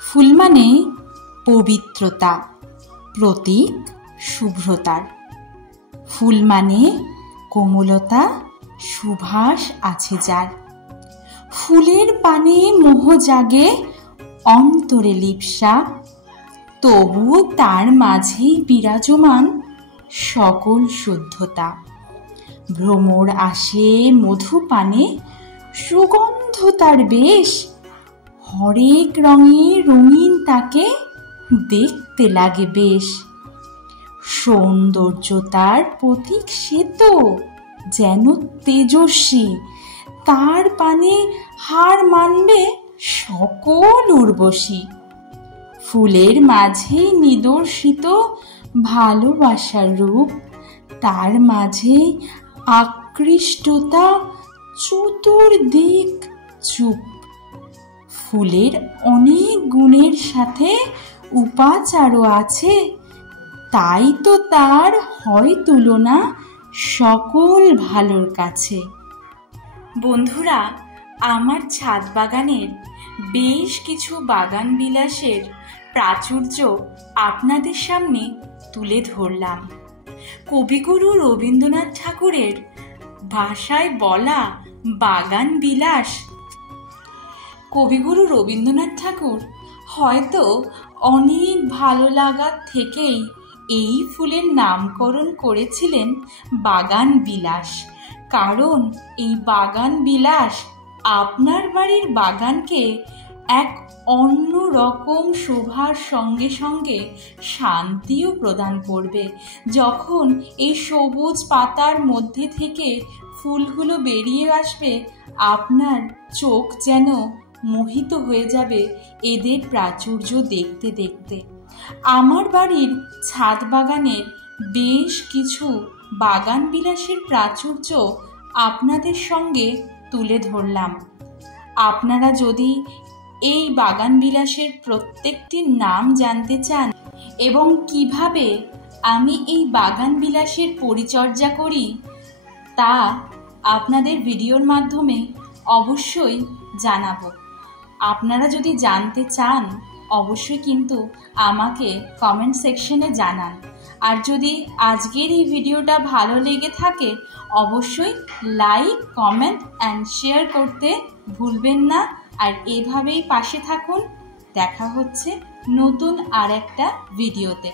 ফুল মানে পবিত্রতা, প্রতীক শুভ্রতার। ফুল মানে কোমলতা, সুবাস আছে যার। ফুলের পানে মোহ জাগে, অন্তরে লিপ্সা, তবু তার মাঝেই বিরাজমান সকল শুদ্ধতা। ভ্রমর আসে মধু পানে, সুগন্ধ তার বেশ, হরেক রঙে রঙিন তাকে দেখতে লাগে বেশ। সৌন্দর্যতার প্রতীক সে তো যেন তেজস্বী, তার পানে হার মানবে সকল উর্বশী। ফুলের মাঝে নিদর্শিত ভালোবাসার রূপ, তার মাঝে আকৃষ্টতা, চতুর্দিক চুপ। ফুলের অনেক গুণের সাথে উপাচারও আছে, তাই তো তার হয় তুলনা সকল ভালোর কাছে। বন্ধুরা, আমার ছাদ বাগানের বেশ কিছু বাগান বিলাসের প্রাচুর্য আপনাদের সামনে তুলে ধরলাম। কবিগুরু রবীন্দ্রনাথ ঠাকুরের ভাষায় বলা বাগান বিলাস। কবিগুরু রবীন্দ্রনাথ ঠাকুর হয়তো অনেক ভালো লাগার থেকেই এই ফুলের নামকরণ করেছিলেন বাগান বিলাস। কারণ এই বাগান বিলাস আপনার বাড়ির বাগানকে এক অন্য রকম শোভার সঙ্গে সঙ্গে শান্তিও প্রদান করবে। যখন এই সবুজ পাতার মধ্যে থেকে ফুলগুলো বেরিয়ে আসবে, আপনার চোখ যেন মোহিত হয়ে যাবে এদের প্রাচুর্য দেখতে দেখতে। আমার বাড়ির ছাদ বাগানের বেশ কিছু বাগান বিলাসের প্রাচুর্য আপনাদের সঙ্গে তুলে ধরলাম। আপনারা যদি এই বাগান বিলাসের প্রত্যেকটির নাম জানতে চান এবং কিভাবে আমি এই বাগান বিলাসের পরিচর্যা করি, তা আপনাদের ভিডিওর মাধ্যমে অবশ্যই জানাবো। আপনারা যদি জানতে চান অবশ্যই কিন্তু আমাকে কমেন্ট সেকশনে জানান। আর যদি আজকের এই ভিডিওটা ভালো লেগে থাকে অবশ্যই লাইক, কমেন্ট অ্যান্ড শেয়ার করতে ভুলবেন না। আর এভাবেই পাশে থাকুন। দেখা হচ্ছে নতুন আর একটা ভিডিওতে।